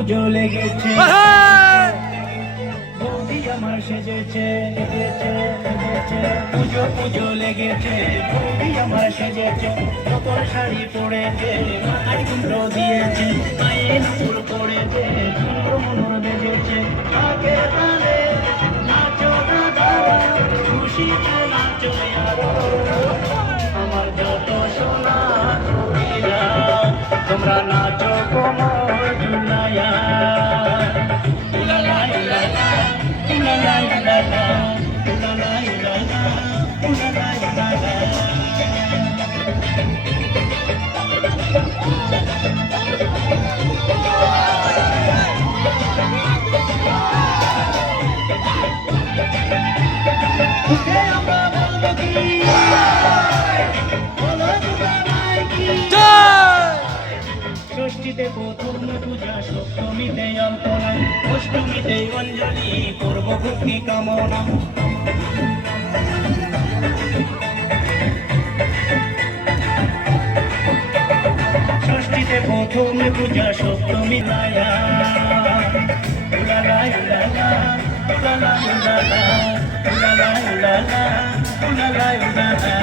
পুজো লেগেছে, বৌদি আমার সেজেছে, পুজো পুজো লেগেছে, বৌদি আমার সেজেছে, নতুন শাড়ি পরেছে, মাথায় কুমড়ো দিয়েছে, পায়ে ফুল পড়েছে, সুন্দর মনোর বেজেছে, আগে তালে নাচো না দাদা, খুশিতে নাচো আরো, আমার যত সোনা ছবিরা, তোমরা নাচো কোমর ঝুলাইয়া, উলালা উলালা, উলালা উলালা, উলালা উলালা, উলালা উলালা। আমরা বলবো কি, বলো দুর্গা মাই কি। ষষ্ঠীতে প্রথম পূজা, সপ্তমীতে অল্পনা, অষ্টমীতে অঞ্জলি করব ভক্তি কামনা। ষষ্ঠীতে প্রথম পূজা, সপ্তমী লায়া, উলালা উলালা, উলালা উলালা, উলালা উলালা, উলালা উলালা।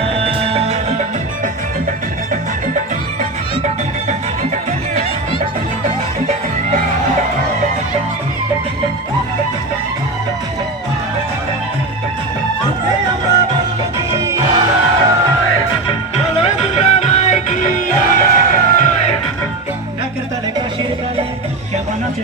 ডাকের তালে কাশির তালে কেমন আছে